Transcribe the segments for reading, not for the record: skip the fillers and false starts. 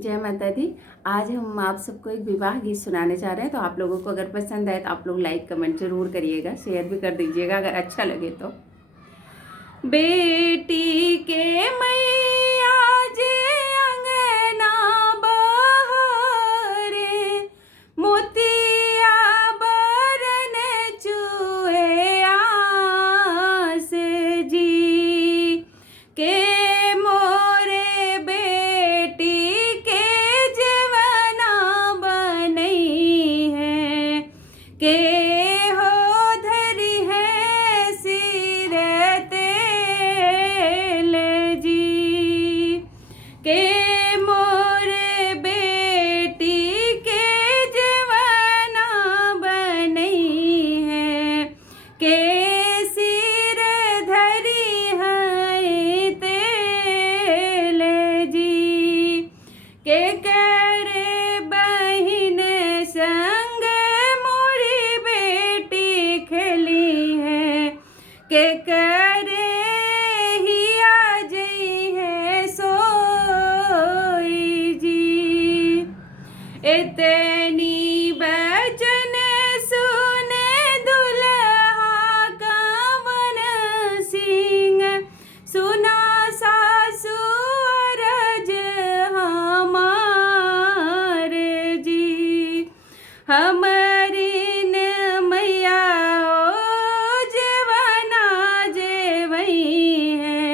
जय माता दी। आज हम आप सबको एक विवाह गीत सुनाने जा रहे हैं। तो आप लोगों को अगर पसंद आए तो आप लोग लाइक कमेंट जरूर करिएगा, शेयर भी कर दीजिएगा अगर अच्छा लगे तो। बेटी के मैया जे अंगना बहारे, मोतिया बरन चुए आस जी के मोरे बेटी के जवना बनई है के हो धरी है सिर तेल जी के मोरे बेटी के जवना बनई है के सिर धरी है तेल जी के करे बहिन संग मोरी बेटी खेली है के करे हिया जई है सोई जी। इतनी बचन सुने दुल्हा कावन सिंह, सुना सासु अरज हमार जी। हमारी न मैया ओ जवाना जेवई है,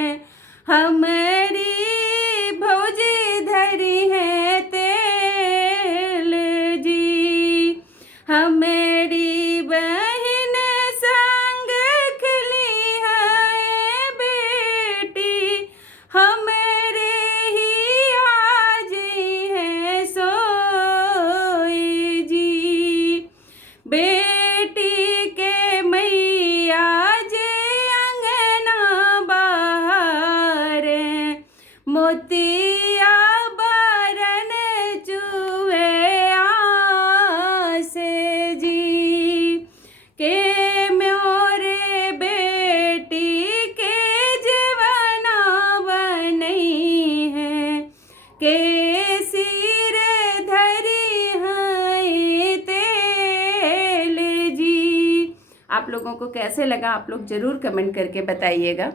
हमारी भौजी धरी है तेल जी। हमारी बहिन संग खिली है बेटी, हमारे ही आज है सोई जी। बेटी के मैया जे अंगना बहारे, मोतिया बरन चुए आस जी के मोरे बेटी के जवना बनई है के सिर धरी है तेल जी। आप लोगों को कैसे लगा आप लोग जरूर कमेंट करके बताइएगा।